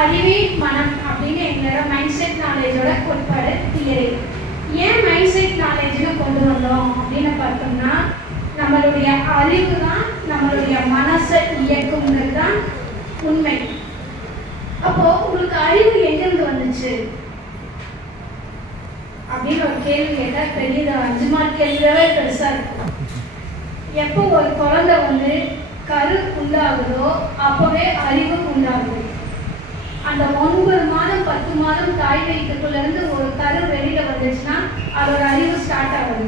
அறிவே மனம் அப்படின்னு எங்களோட மைண்ட் செட் நாலேஜோட கோட்பாடு தியரி ஏன் மைண்ட் செட் நாலேஜ்னு கொண்டு வந்தோம் அப்படின்னு பார்த்தோம்னா நம்மளுடைய அறிவு தான் நம்மளுடைய மனசை இயக்குங்கிறது தான் உண்மை. அப்போ உங்களுக்கு அறிவு எங்கிருந்து வந்துச்சு? அப்படின்னு ஒரு கேள்வி கேட்டால் பெரியது அஞ்சு மார்க் கேள்வியாவே பெருசாக இருக்கும். எப்போ ஒரு குழந்தை வந்து கரு உண்டாகுதோ அப்போவே அறிவு உண்டாகுது அந்த ஒன்பது மாதம் பத்து மாதம் தாய் வயிற்றுக்குள்ள இருந்து ஒரு கரு வெளியில வந்துச்சுன்னா அதோட அறிவு ஸ்டார்ட் ஆகுது.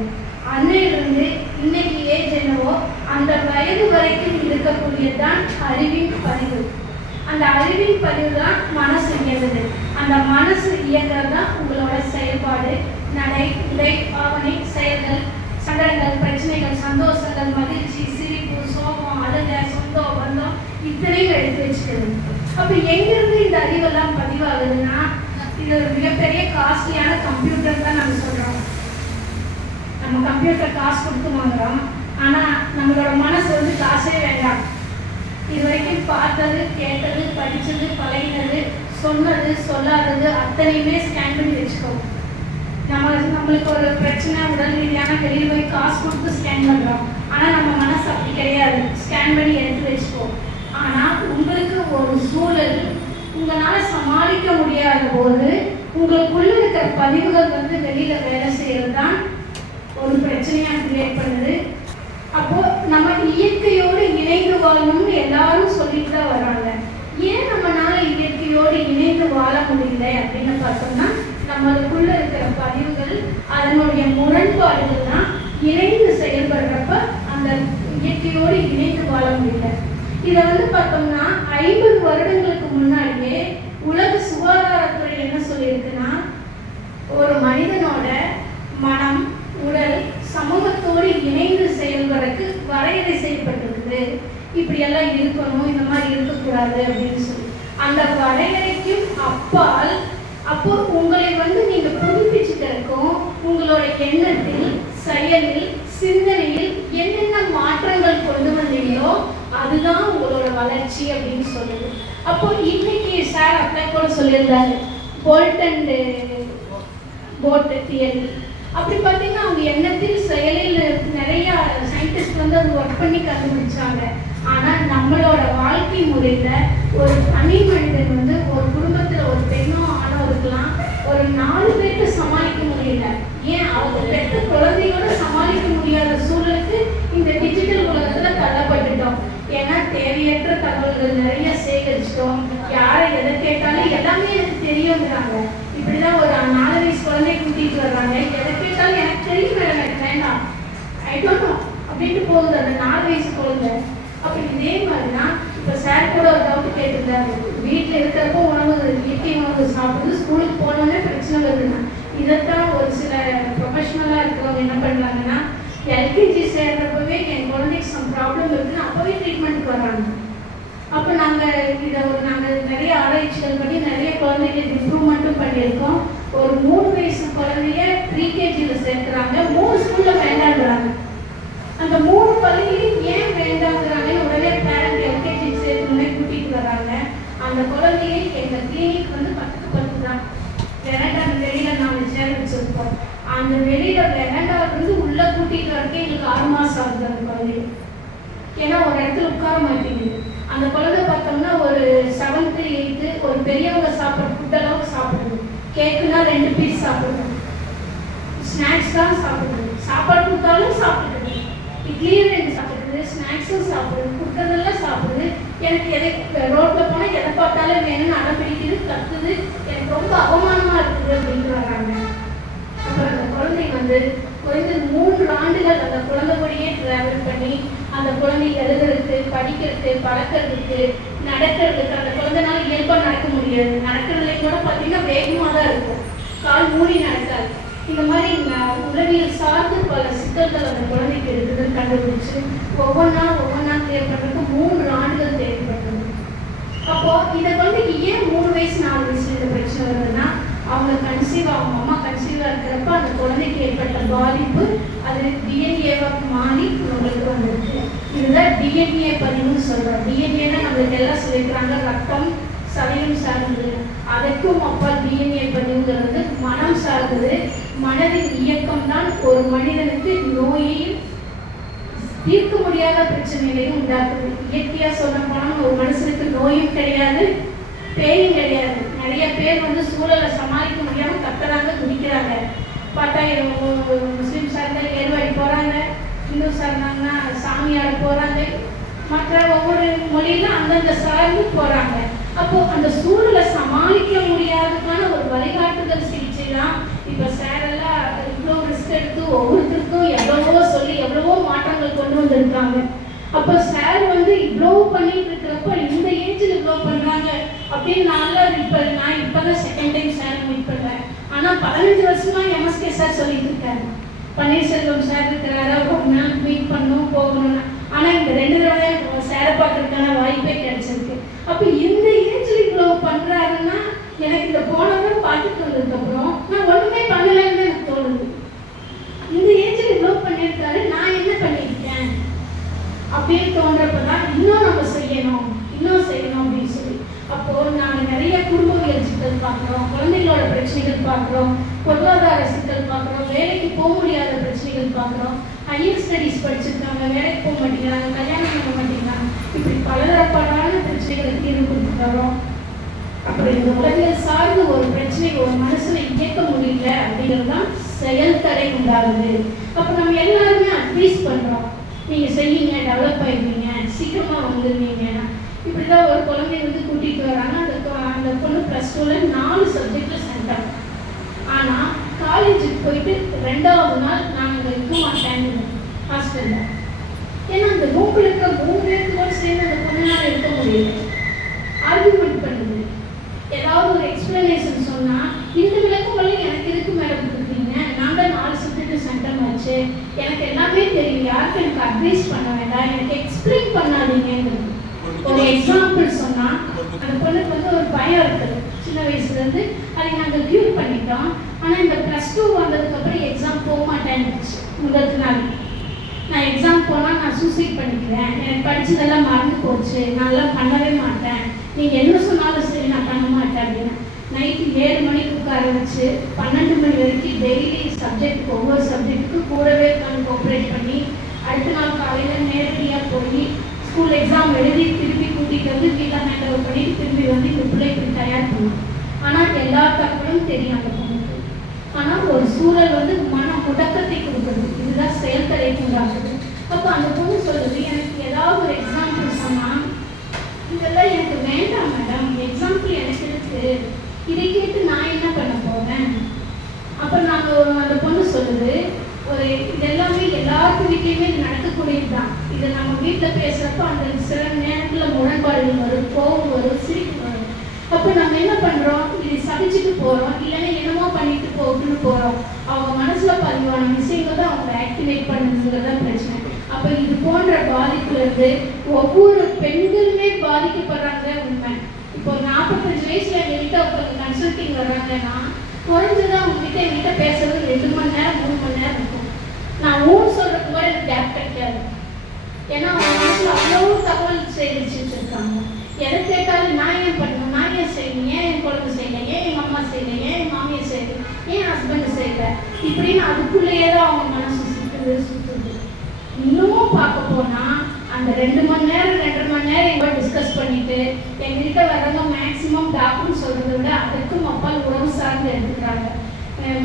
அன்னையிலிருந்து இன்னைக்கு ஏஜ் என்னவோ அந்த வயது வரைக்கும் இருக்கக்கூடியதுதான் அறிவின் பதிவு. அந்த அறிவின் பதிவு தான் மனசு இயங்குது. அந்த மனசு இயங்குறது தான் உங்களோட செயல்பாடு நடை உடை பாவனை செயல்கள் சங்கடங்கள் பிரச்சனைகள் சந்தோஷங்கள் மகிழ்ச்சி சிரிப்பு சோகம் அழுக சொந்தம் பந்தம் இத்தனையும் எடுத்து வச்சுக்கிறது. அப்ப எங்கிருந்து இந்த அறிவெல்லாம் பதிவாகுதுன்னா இது ஒரு மிகப்பெரிய காஸ்ட்லியான கம்ப்யூட்டர் தான் நம்ம சொல்றோம். நம்ம கம்ப்யூட்டர் காசு கொடுத்து வாங்குறோம். ஆனா நம்மளோட மனசு வந்து காசே வேண்டாம். இது வரைக்கும் பார்த்தது கேட்டது படிச்சது பழகினது சொன்னது சொல்லாதது அத்தனையுமே ஸ்கேன் பண்ணி வச்சுக்கோ நம்ம நம்மளுக்கு ஒரு பிரச்சனை உடல் ரீதியான வெளியில் போய் காசு கொடுத்து ஸ்கேன் பண்ணுறோம் ஆனால் நம்ம மனசு அப்படி கிடையாது. ஸ்கேன் பண்ணி எடுத்து வச்சுக்கோ ஆனால் உங்களுக்கு ஒரு சூழல். உங்களால் சமாளிக்க முடியாத போது உங்களுக்குள்ள இருக்கிற பதிவுகள் வந்து வெளியில வேலை செய்யறது தான் ஒரு பிரச்சனையா கிரியேட் பண்ணுது. அப்போ நம்ம இயற்கையோடு இணைந்து வாழணும்னு எல்லாரும் சொல்லிட்டு தான் வராங்க. ஏன் நம்மளால இயற்கையோடு இணைந்து வாழ முடியல அப்படின்னு பார்த்தோம்னா நம்மளுக்குள்ள இருக்கிற பதிவுகள் அதனுடைய முரண்பாடுகள் தான் இணைந்து செயல்படுறப்ப அந்த இயற்கையோடு இணைந்து வாழ முடியல. இதை வந்து பார்த்தோம்னா ஐம்பது வருடங்களுக்கு முன்னாடியே உலக சுகாதாரத்துறை என்ன சொல்லியிருக்குன்னா ஒரு மனிதனோட மனம் உடல் சமூகத்தோடு இணைந்து செயல்படுறதுக்கு வரையறை செய்யப்பட்டிருக்குது. இப்படி எல்லாம் இருக்கணும் இந்த மாதிரி இருக்கக்கூடாது அப்படின்னு சொல்லி. அந்த வரையறைக்கும் அப்பால் அப்போ உங்களை வந்து நீங்க புதுப்பிச்சுக்கிறதுக்கும் உங்களோட எண்ணத்தில் செயலில் சிந்தனையில் என்னென்ன மாற்றங்கள் கொண்டு வந்தீங்களோ அதுதான் உங்களோட வளர்ச்சி அப்படின்னு சொல்லுது அப்போ இன்னைக்கு சார் அப்ளை கூட சொல்லியிருந்தாரு போல்ட் அண்ட் போட் தியரி அப்படி பார்த்தீங்கன்னா அவங்க எண்ணத்தில் செயலில் நிறைய சயின்டிஸ்ட் வந்து அது ஒர்க் பண்ணி கண்டுபிடிச்சாங்க. ஆனால் நம்மளோட வாழ்க்கை முறையில் ஒரு தனி மனிதன் வந்து ஒரு குடும்பத்தில் ஒரு பெண்ணோ ஆணும் இருக்கலாம். ஒரு நாலு பேருக்கு சமாளிக்க முடியல ஏன் அவங்க பெற்ற குழந்தையோட சமாளிக்க முடியாத சூழலுக்கு இந்த டிஜிட்டல் உலகத்தில் தள்ளப்பட்டுட்டோம் ஏன்னா தேவையற்ற தகவல்கள் நிறைய சேகரிச்சிட்டோம். யாரை எதை கேட்டாலும் எல்லாமே எனக்கு தெரியுங்கிறாங்க இப்படிதான் ஒரு நாலு வயசு குழந்தை கூட்டிட்டு வர்றாங்க. எதை கேட்டாலும் எனக்கு தெரியும் எனக்கு வேண்டாம். ஐ டோன்ட் நோ அப்படின்ட்டு போகுது அந்த நாலு வயசு குழந்தை. அப்படி இதே மாதிரிதான் இப்ப சார் கூட ஒரு டவுட் கேட்டிருந்தாரு. வீட்டுல இருக்கிறப்போ உணவு இயற்கை உணவு சாப்பிடுது ஸ்கூலுக்கு போனோடனே பிரச்சனை வருதுன்னா இதைத்தான் ஒரு சில ப்ரொஃபஷனலா இருக்கிறவங்க என்ன பண்றாங்கன்னா எல்கேஜி சேர்றப்பவே என் குழந்தைக்கு சம் ப்ராப்ளம் இருக்குன்னு அப்போவே ட்ரீட்மெண்ட்டுக்கு வராங்க அப்போ நாங்கள் இதை ஒரு நாங்கள் நிறைய ஆராய்ச்சிகள் பண்ணி நிறைய குழந்தைகளுக்கு இம்ப்ரூவ்மெண்ட்டும் பண்ணியிருக்கோம். ஒரு மூணு வயசு குழந்தைய ப்ரீகேஜியில் சேர்க்குறாங்க. மூணு ஸ்கூலில் வேண்டாங்கிறாங்க. அந்த மூணு பள்ளியிலையும் ஏன் வேண்டாங்கிறாங்கன்னு உடனே பேரண்ட் எல்கேஜி சேர்க்கணுன்னே கூட்டிகிட்டு வராங்க அந்த குழந்தையை எங்கள் கிளினிக் வந்து பக்கத்து பக்கத்து தான் வெரண்டாங்க வெளியில் நாலு சேர் வச்சுருக்கோம் அந்த வெளியில் இருந்து உள்ளே கூட்டிகிட்டு வரக்கே எங்களுக்கு ஆறு மாதம் ஆகுது அந்த குழந்தைய ஏன்னா ஒரு இடத்துல உட்கார மாட்டேங்குது. அந்த குழந்தை பார்த்தோம்னா ஒரு செவன்த்து எயித்து ஒரு பெரியவங்க சாப்பிட்ற ஃபுட் அளவுக்கு சாப்பிடுது. கேக்குனா ரெண்டு பீஸ் சாப்பிடுது. ஸ்நாக்ஸ் தான் சாப்பிடுது. சாப்பாடு கொடுத்தாலும் சாப்பிடுது. இட்லி ரெண்டு சாப்பிடுது ஸ்நாக்ஸும் சாப்பிடுது கொடுத்ததெல்லாம் சாப்பிடுது. எனக்கு எதை ரோட்டில் போனால் எதை பார்த்தாலும் வேணும்னு அடம் பிடிக்குது கத்துது எனக்கு ரொம்ப அவமானமா இருக்குது அப்படின்னு வர்றாங்க அப்புறம் அந்த குழந்தை வந்து குறைந்தது மூன்று ஆண்டுகள் அந்த குழந்தை கூடயே டிராவல் பண்ணி அந்த குழந்தை எழுதுறதுக்கு படிக்கிறதுக்கு பழக்கிறதுக்கு நடக்கிறதுக்கு அந்த குழந்தைனால இயல்பாக நடக்க முடியாது. நடக்கிறதுல கூட பார்த்தீங்கன்னா வேகமாக தான் இருக்கும். கால் மூடி நடக்காது. இந்த மாதிரி உளவியல் சார்ந்து பல சிக்கல்கள் அந்த குழந்தைக்கு இருக்குதுன்னு கண்டுபிடிச்சு ஒவ்வொன்றா ஒவ்வொன்றா தேவைப்படுறதுக்கு மூன்று ஆண்டுகள் தேவைப்பட்டது அப்போ இந்த குழந்தைக்கு ஏன் மூணு வயசு நாலு வயசுல இந்த பிரச்சனை வருதுன்னா அவங்க கன்சீவ் அவங்க அம்மா கன்சீவா இருக்கிறப்ப அந்த குழந்தைக்கு ஏற்பட்ட பாதிப்பு அது டிஎன்ஏவா மாறி உங்களுக்கு வந்திருக்கு இதுதான் டிஎன்ஏ பதிவுன்னு சொல்றோம். டிஎன்ஏன்னா நம்மளுக்கு எல்லாம் சொல்லியிருக்கிறாங்க ரத்தம் சதயம் சார்ந்தது. அதற்கும் அப்பால் டிஎன்ஏ பதிவுங்கிறது மனம் சார்ந்தது. மனதின் இயக்கம் தான் ஒரு மனிதனுக்கு நோயையும் தீர்க்க முடியாத பிரச்சனைகளையும் உண்டாக்குது. இயற்கையா சொல்ல போனால் ஒரு மனுஷனுக்கு நோயும் கிடையாது பேயும் கிடையாது. நிறைய பேர் வந்து சூழலை சமாளிக்க செய்கிறாங்க பார்த்தா முஸ்லீம்ஸாக இருந்தால் ஏர்வாடி போகிறாங்க ஹிந்துஸாக இருந்தாங்கன்னா சாமியார் போகிறாங்க மற்ற ஒவ்வொரு மொழியிலும் அந்தந்த சார்ந்து போகிறாங்க அப்போ அந்த சூழலை சமாளிக்க முடியாததுக்கான ஒரு வழிகாட்டுதல் சிகிச்சை தான் இப்போ சேரெல்லாம் இவ்வளோ ரிஸ்க் எடுத்து ஒவ்வொருத்தருக்கும் எவ்வளவோ சொல்லி எவ்வளவோ மாற்றங்கள் கொண்டு வந்திருக்காங்க. அப்போ சார் வந்து இவ்வளோ பண்ணிட்டு இருக்கிறப்ப இந்த ஏஜில் இவ்வளோ பண்ணுறாங்க அப்படின்னு நான் இப்போ நான் இப்போ தான் செகண்ட் டைம் சார் மீட் பண்ணுறேன் ஆனால் பதினஞ்சு வருஷமா எம்எஸ்கே சார் சொல்லிட்டு இருக்காரு. பன்னீர்செல்வம் சார் இருக்கிறாரு. ஒரு நாள் மீட் பண்ணணும் போகணும்னா. ஆனால் இந்த ரெண்டு தடவை சேரை பார்க்கறதுக்கான வாய்ப்பே கிடைச்சிருக்கு. அப்போ இந்த ஏஜில் இவ்வளோ பண்ணுறாருன்னா எனக்கு இந்த போனவரை பார்த்துட்டு வந்ததுக்கப்புறம் நான் ஒன்றுமே பண்ணலைன்னு எனக்கு தோணுது. இந்த ஏஜில் இவ்வளோ பண்ணியிருக்காரு நான் என்ன பண்ணியிருக்கேன்? அப்படின்னு தோன்றப்பதான் இன்னும் நம்ம செய்யணும் இன்னும் செய்யணும் அப்படின்னு சொல்லி. அப்போ நான் நிறைய குடும்பவியல் சிக்கல் பார்க்குறோம் குழந்தைகளோட பிரச்சனைகள் பார்க்குறோம் பொருளாதார சிக்கல் பார்க்குறோம் வேலைக்கு போக முடியாத பிரச்சனைகள் பார்க்குறோம். ஹையர் ஸ்டடீஸ் படிச்சிருக்காங்க வேலைக்கு போக மாட்டேங்கிறாங்க கல்யாணம் பண்ண மாட்டேங்கிறாங்க. இப்படி பலதரப்படான பிரச்சனைகளுக்கு தீர்வு கொடுத்துட்டு வரோம் அப்புறம் இந்த உலகில் சார்ந்த ஒரு பிரச்சனை ஒரு மனசுல இயக்க முடியல அப்படிங்கிறது தான் செயல் தடை உண்டாகுது. அப்போ நம்ம எல்லாருமே அட்வைஸ் பண்றோம். நீங்க செய்யுங்க டெவலப் ஆயிடுவீங்க சீக்கிரமா வந்துடுவீங்க இப்படிதான் ஒரு குழந்தை வந்து கூட்டிட்டு வராங்க அந்த பொண்ணு ப்ளஸ் டூவில் நாலு சப்ஜெக்ட்ல சென்டர் ஆனா காலேஜுக்கு போயிட்டு ரெண்டாவது நாள் நாங்கள் இருக்க மாட்டேன் ஹாஸ்டல்ல ஏன்னா அந்த ரூம்ல இருக்க மூணு பேருக்கு கூட சேர்ந்து அந்த பொண்ணால இருக்க முடியல. ஆர்குமெண்ட் பண்ணுது. ஏதாவது ஒரு எக்ஸ்பிளனேஷன் சொன்னா இந்த விளக்கங்களும் எனக்கு எதுக்கு மேடம் கொடுக்குறீங்க? தான் நாலு சப்ஜெக்ட் சென்டம் வச்சு எனக்கு எல்லாமே தெரியும். யாருக்கு எனக்கு அட்வைஸ் பண்ண வேண்டாம். எனக்கு எக்ஸ்பிளைன் பண்ணாதீங்கிறது ஒரு எக்ஸாம்பிள் சொன்னா அந்த பொண்ணுக்கு வந்து ஒரு பயம் இருக்குது சின்ன வயசுல இருந்து அதை நாங்கள் கியூர் பண்ணிட்டோம். ஆனால் இந்த ப்ளஸ் டூ வந்ததுக்கு அப்புறம் எக்ஸாம் போக மாட்டேன்னுச்சு. முதல் நாள் நான் எக்ஸாம் போனால் நான் சூசைட் பண்ணிக்கிறேன். எனக்கு படித்ததெல்லாம் மறந்து போச்சு. நான்லாம் பண்ணவே மாட்டேன். நீங்கள் என்ன சொன்னாலும் சரி நான் பண்ண மாட்டேன் அப்படின்னு நைட்டு ஏழு மணிக்கு உட்கார வச்சு பன்னெண்டு மணி வரைக்கும் டெய்லி சப்ஜெக்ட் ஒவ்வொரு சப்ஜெக்ட்டுக்கும் கூடவே உட்காந்து கோஆப்ரேட் பண்ணி அடுத்த நாள் காலையில் நேரடியாக போய் ஸ்கூல் எக்ஸாம் எழுதி திருப்பி கூட்டிகிட்டு வந்து வீட்டில் ஹேண்ட் ஓவர் பண்ணி திரும்பி வந்து இந்த பிள்ளை இப்படி தயார் பண்ணும் ஆனால் எல்லா தகவலும் தெரியும் அந்த பொண்ணுக்கு ஆனால் ஒரு சூழல் வந்து மன முடக்கத்தை கொடுக்குது. இதுதான் செயல்தடை உண்டாகுது அப்போ அந்த பொண்ணு சொல்லுது எனக்கு ஏதாவது ஒரு எக்ஸாம்பிள் சொன்னால் இதெல்லாம் எனக்கு வேண்டாம் மேடம் எக்ஸாம்பிள் எனக்கு இருக்கு. இதை கேட்டு நான் என்ன பண்ண போவேன் அப்போ நாங்கள் அந்த பொண்ணு சொல்லுது ஒரு இது எல்லாமே எல்லாருக்கும் வீட்லேயுமே இது நடக்கக்கூடியது தான் இதை நம்ம வீட்டில் பேசுகிறப்போ அந்த சில நேரத்தில் முரண்பாடுகள் வரும் கோபம் வரும் சிரிப்பு வரும். அப்போ நம்ம என்ன பண்ணுறோம் இதை சகிச்சுட்டு போகிறோம் இல்லைன்னா என்னமோ பண்ணிட்டு போகணும்னு போகிறோம் அவங்க மனசில் பதிவான விஷயங்கள் தான் அவங்க ஆக்டிவேட் பண்ணுறதுங்கிறது தான் பிரச்சனை. அப்போ இது போன்ற பாதிப்புலேருந்து ஒவ்வொரு பெண்களுமே பாதிக்கப்படுறாங்க உண்மை. இப்போ நாற்பத்தஞ்சு வயசுல எங்ககிட்ட ஒருத்தவங்க கன்சல்டிங் வர்றாங்கன்னா குறைஞ்சதான் உங்ககிட்ட எங்கிட்ட என்கிட்ட பேசுறது ரெண்டு மணி நேரம் மூணு மணி நேரம் இருக்கும். நான் ஊர் சொல்றதுக்கு கூட எனக்கு கேப் கிடைக்காது ஏன்னா அவங்க மனசுல அவ்வளோ தகவல் சேகரிச்சு வச்சிருக்காங்க. எதை கேட்டாலும் நான் ஏன் பண்ணணும்? நான் ஏன் செய்யணும்? ஏன் என் குழந்தை செய்யல? ஏன் எங்க அம்மா செய்யல? ஏன் என் மாமியார் செய்யல? ஏன் ஹஸ்பண்ட் செய்யல? இப்படின்னு அதுக்குள்ளேயே தான் அவங்க மனசு சுத்துது சுத்துது. இன்னமும் பார்க்க போனா அந்த ரெண்டு மணி நேரம் ரெண்டரை மணி நேரம் எங்க டிஸ்கஸ் பண்ணிட்டு எங்ககிட்ட வர்றவங்க மேக்சிமம் டாக்டர்னு சொல்றதை விட அதுக்கும் அப்பால் உறவு சார்ந்து எடுத்துக்கிறாங்க.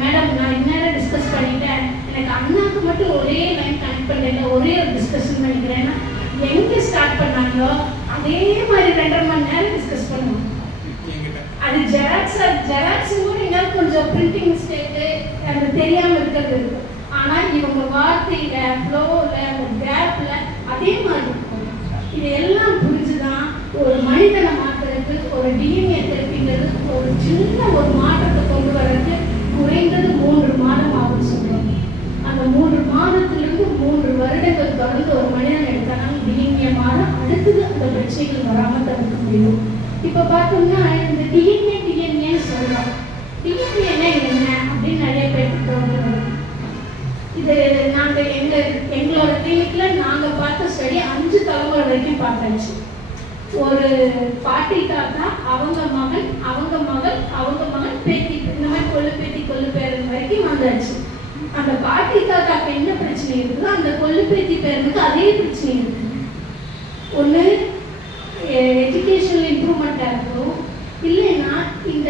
மேடம் நான் இந்நேரம் டிஸ்கஸ் பண்ணிட்டேன். எனக்கு அண்ணாக்கு மட்டும் ஒரே லைன் கனெக்ட் பண்ணல ஒரே ஒரு டிஸ்கஷன் பண்ணிக்கிறேன்னா எங்க ஸ்டார்ட் பண்ணாங்களோ அதே மாதிரி ரெண்டரை மணி நேரம் டிஸ்கஸ் பண்ணுவோம். அது ஜெராக்ஸ் ஜெராக்ஸ் கூட எங்கேயாவது கொஞ்சம் பிரிண்டிங் மிஸ்டேக்கு அது தெரியாம இருக்கிறது இருக்கும். ஆனா இவங்க வார்த்தையில ஃப்ளோவில் அந்த கேப்ல அதே மாதிரி இருக்கும். இது எல்லாம் புரிஞ்சுதான் ஒரு மனிதனை மாத்துறதுக்கு ஒரு டிஎன்ஏ தெரப்பிங்கிறது ஒரு சின்ன ஒரு மாற்றத்தை கொண்டு வர்றதுக்கு குறைந்தது மூன்று கவனிக்க ஒரு மனிதன் எடுத்தானா? விளிமியமான அடுத்தது அந்த பிரச்சனைகள் வராமல் தடுக்க முடியும். இப்போ பார்த்தோம்னா இந்த டிஎன்ஏ டிஎன்ஏ சொல்லலாம். டிஎன்ஏனா என்ன? அப்படின்னு நிறைய பேருக்கு தோணும் இது நாங்கள் எங்கள் எங்களோட கிளினிக்கில் நாங்கள் பார்த்த ஸ்டடி அஞ்சு தலைமுறை வரைக்கும் பார்த்தாச்சு. ஒரு பாட்டி தாத்தா அவங்க மகன் அவங்க மகள் அவங்க மகன் பேத்தி இந்த மாதிரி கொள்ளு பேத்தி கொள்ளு பேரன் வரைக்கும் வந்தாச்சு. அந்த பாட்டி தாத்தாக்கு என்ன பிரச்சனை இருக்குதோ அந்த கொள்ளு பேத்தி பேருக்கு அதே பிரச்சனை இருக்குது ஒன்று எஜுகேஷனல் இம்ப்ரூவ்மெண்ட்டாக இருக்கும் இல்லைன்னா இந்த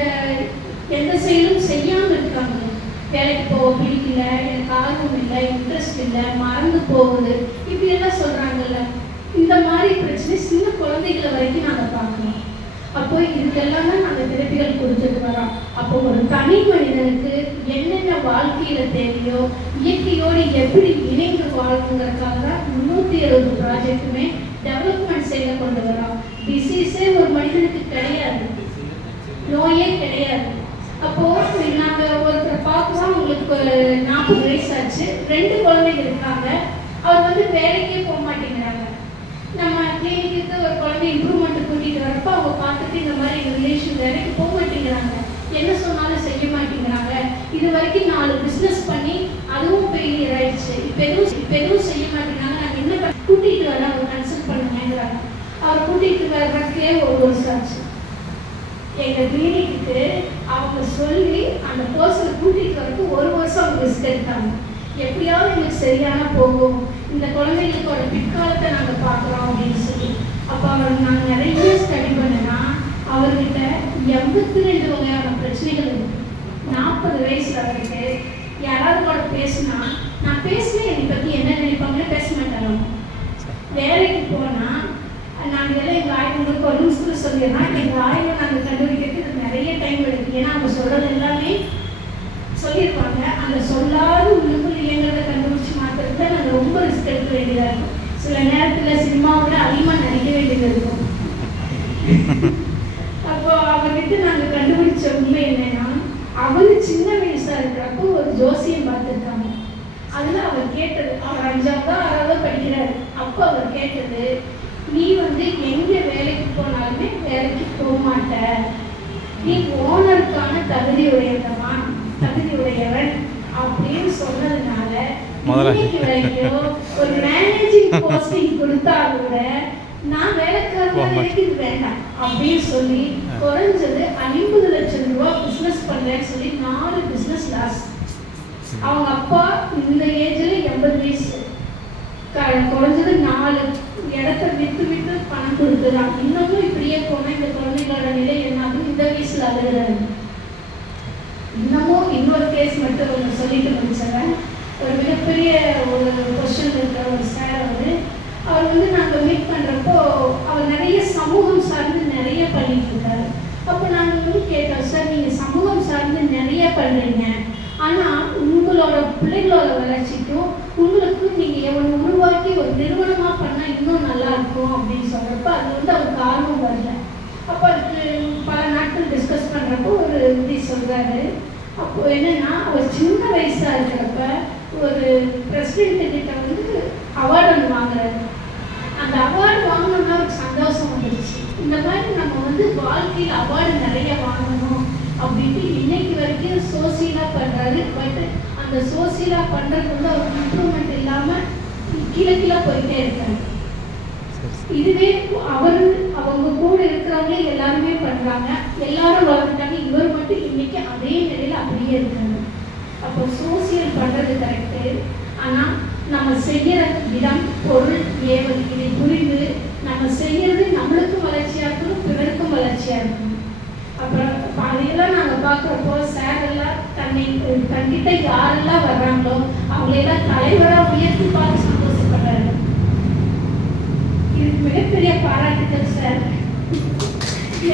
எந்த செயலும் செய்யாமல் இருக்காங்க. வேலைக்கு போக பிடிக்கல எனக்கு ஆர்வம் இல்லை இன்ட்ரெஸ்ட் இல்லை மறந்து போகுது. இப்படி எல்லாம் சொல்கிறாங்கல்ல இந்த மாதிரி பிரச்சனை சின்ன குழந்தைகளை வரைக்கும் நாங்கள் பார்க்குறோம் அப்போ இதுக்கெல்லாம் தான் நாங்கள் தெரப்பிகள் கொடுத்துட்டு வரோம். அப்போ ஒரு தனி மனிதனுக்கு என்னென்ன வாழ்க்கையில தேவையோ இயற்கையோடு எப்படி இணைந்து வாழணுங்கிறதுக்காக தான் முந்நூற்றி எழுபது ப்ராஜெக்ட்டுமே டெவலப்மெண்ட் செய்ய கொண்டு வரோம். டிசீஸே ஒரு மனிதனுக்கு கிடையாது. நோயே கிடையாது. அப்போ நாங்க ஒருத்தரை பார்க்கலாம் உங்களுக்கு ஒரு நாற்பது வயசு ஆச்சு. ரெண்டு குழந்தைங்க இருக்காங்க. அவர் வந்து வேலைக்கே போக மாட்டேங்கிறாங்க. கிளினிக்கு ஒரு குழந்தை இம்ப்ரூவ்மெண்ட் கூட்டிட்டு வரப்ப அவங்க பார்த்துட்டு இந்த மாதிரி எங்க ரிலேஷன் வேலைக்கு போக மாட்டேங்கிறாங்க. என்ன சொன்னாலும் செய்ய மாட்டேங்கிறாங்க. இது வரைக்கும் நாலு பிஸ்னஸ் பண்ணி அதுவும் ஃபெயிலியர் ஆயிடுச்சு. இப்போ எதுவும் இப்போ எதுவும் செய்ய மாட்டேங்கிறாங்க. நாங்கள் என்ன பண்ண கூட்டிட்டு வர அவங்க கன்சல்ட் பண்ணுங்கிறாங்க அவர் கூட்டிட்டு வர்றதுக்கே ஒரு வருஷம் ஆச்சு. எங்க கிளினிக்கு அவங்க சொல்லி அந்த பர்சனை கூட்டிட்டு வரக்கு ஒரு வருஷம் அவங்க ரிஸ்க் எடுத்தாங்க. எப்படியாவது எங்களுக்கு சரியான போகும். இந்த குழந்தைகளுக்கோட பிற்காலத்தை நாங்கள் பார்க்குறோம் அப்படின்னு சொல்லி அப்போ அவர் நான் நிறைய ஸ்டடி பண்ணேன்னா அவர்கிட்ட எண்பத்தி ரெண்டு வகையான பிரச்சனைகள் இருக்கு. நாற்பது வயசுல அவர்கிட்ட யாராவது கூட பேசுனா நான் பேசினேன் என்னை பத்தி என்ன நினைப்பாங்கன்னு பேச மாட்டாங்க வேலைக்கு போனா நாங்கள் எல்லாம் எங்கள் ஆயுதங்களுக்கு ஒரு நிமிஷத்துல சொல்லிடுறோம் எங்க ஆய்வை கண்டுபிடிக்கிறதுக்கு நிறைய டைம் எடுக்கும். ஏன்னா அவங்க சொல்றது எல்லாமே சொல்லியிருப்பாங்க அந்த சொல்லாத உள்ளுக்குள் இயங்கிறத கண்டுபிடிச்சு மாத்துறதுக்கு தான் நாங்க ரொம்ப ரிஸ்க் எடுக்க வேண்டியதா இருக்கும் சில நேரத்துல சினிமாவோட அதிகமா அப்போ அவர்கிட்ட நாங்க கண்டுபிடிச்ச உண்மை என்னன்னா அவரு சின்ன வயசா இருக்கிறப்போ ஒரு ஜோசியம் பார்த்துருக்காங்க. அதுல அவர் கேட்டது அவர் அஞ்சாவது ஆறாவது படிக்கிறாரு. அப்போ அவர் கேட்டது நீ வந்து எங்க வேலைக்கு போனாலுமே வேலைக்கு போக மாட்ட நீ ஓனருக்கான தகுதி உடையவன் தகுதி உடையவன். அப்படின்னு சொன்னதுனால முதல்ல. இன்னைக்கு வரைக்கும் ஒரு மேனேஜிங் போஸ்டிங் கொடுத்தா கூட நான் வேலைக்காரங்க போக மாட்டேன். வேலைக்கு இது வேண்டாம். அப்படின்னு சொல்லி குறைஞ்சது ஐம்பது லட்சம் ரூபாய் பிசினஸ் பண்றேன்னு சொல்லி நாலு பிசினஸ் லாஸ் அவங்க அப்பா இந்த ஏஜ்ல எண்பது வயசு. குறைஞ்சது நாலு இடத்த வித்து வித்து பணம் கொடுத்துதான். இன்னமும் இப்படியே போனா இந்த குழந்தைகளோட நிலை என்னாகும்? இந்த வயசுல அழுகிறாரு இன்னமும் இன்னொரு கேஸ் மட்டும் ஒன்று சொல்லிட்டு முடிச்சிடுறேன். ஒரு மிகப்பெரிய ஒரு கொஸ்டின் இருக்கிற ஒரு அவர் வந்து நாங்கள் மீட் பண்ணுறப்போ அவர் நிறைய சமூகம் சார்ந்து நிறைய பண்ணிட்டு இருக்காரு அப்போ நாங்கள் வந்து கேட்டோம் சார் நீங்கள் சமூகம் சார்ந்து நிறைய பண்ணுறீங்க ஆனால் உங்களோட பிள்ளைகளோட வளர்ச்சிக்கும் உங்களுக்கும் நீங்கள் எவ்வளோ உருவாக்கி ஒரு நிறுவனமாக பண்ணால் இன்னும் நல்லா இருக்கும் அப்படின்னு சொல்கிறப்ப அது வந்து அவருக்கு ஆர்வம் வரல. அப்போ அதுக்கு பல நாட்கள் டிஸ்கஸ் பண்ணுறப்போ ஒரு இது சொல்கிறாரு அப்போ என்னன்னா அவர் சின்ன வயசாக இருக்கிறப்ப ஒரு பிரசிடென்ட் கிட்ட வந்து அவார்டு ஒன்று வாங்குறாரு. அந்த அவார்டு வாங்கணும்னா ஒரு சந்தோஷம் வந்துருச்சு. இந்த மாதிரி நம்ம வந்து வாழ்க்கையில் அவார்டு நிறைய வாங்கணும் அப்படின்ட்டு இன்னைக்கு வரைக்கும் சோசியலாக பண்ணுறாரு பட் அந்த சோசியலாக பண்ணுறது வந்து அவர் இம்ப்ரூவ்மெண்ட் இல்லாமல் கீழே கீழே போயிட்டே இருக்காரு. இதுவே அவர் அவங்க கூட இருக்கிறவங்களே எல்லாருமே பண்ணுறாங்க எல்லாரும் வளர்ந்துட்டாங்க. இவர் மட்டும் இன்னைக்கு அதே நிலையில் அப்படியே இருக்காங்க அப்போ சோசியல் பண்ணுறது கரெக்டு ஆனால் நம்ம செய்கிற விதம் பொருள் ஏவல். இதை புரிந்து நம்ம செய்கிறது நம்மளுக்கும் வளர்ச்சியாக இருக்கணும் பிறருக்கும் வளர்ச்சியாக இருக்கணும். அப்புறம் அதையெல்லாம் நாங்கள் பார்க்குறப்போ சார் எல்லாம் தன்னை தன்கிட்ட யாரெல்லாம் வர்றாங்களோ அவங்களையெல்லாம் தலைவராக உயர்த்தி பார்த்து சந்தோஷப்படுறாரு. இதுக்கு மிகப்பெரிய பாராட்டுதல் சார்.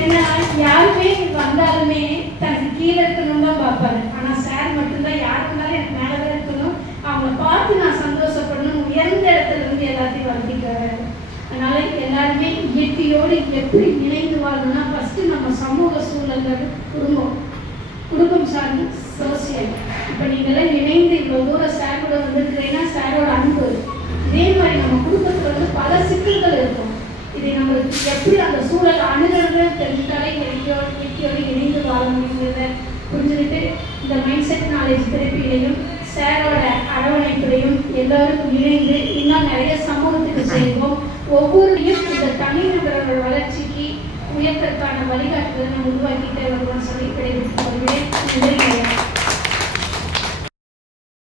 ஏன்னா யாருமே வந்தாலுமே தனக்கு கீழே இருக்கணும் தான் பார்ப்பாரு. ஆனால் சார் மட்டும்தான் யார் வந்தாலும் எனக்கு மேலே தான் இருக்கணும். அவங்கள பார்த்து நான் இருந்து எல்லாத்தையும் வளர்த்திக்கிறாரு. அதனால எல்லாருமே இயற்கையோடு எப்படி இணைந்து வாழணும்னா ஃபஸ்ட்டு நம்ம சமூக சூழல்கள் குடும்பம். குடும்பம் சார்ந்து சோசியல் இப்போ நீங்கள்லாம் இணைந்து இவ்வளோ தூரம் சாரோட கூட வந்திருக்கிறீங்கன்னா சாரோட அன்பு. இதே மாதிரி நம்ம குடும்பத்தில் வந்து பல சிக்கல்கள் இருக்கும். இதை நம்மளுக்கு எப்படி அந்த சூழல் அணுகிறது தெரிஞ்சாலே இயற்கையோடு இயற்கையோடு இணைந்து வாழ முடியுங்கிறத புரிஞ்சுக்கிட்டு இந்த மைண்ட் செட் நாலேஜ் தெரப்பிலையும் சாரோட அரவணைப்பிலையும் எல்லோரும் இணைந்து எல்லாம் நிறைய சமூகத்துக்கு செய்வோம் ஒவ்வொரு இந்த தனிநபரோட வளர்ச்சிக்கு உயர்த்தற்கான வழிகாட்டுதலை உருவாக்கிட்டே வருவோம் சொல்லி தெரிவித்துக் கொள்கிறேன்.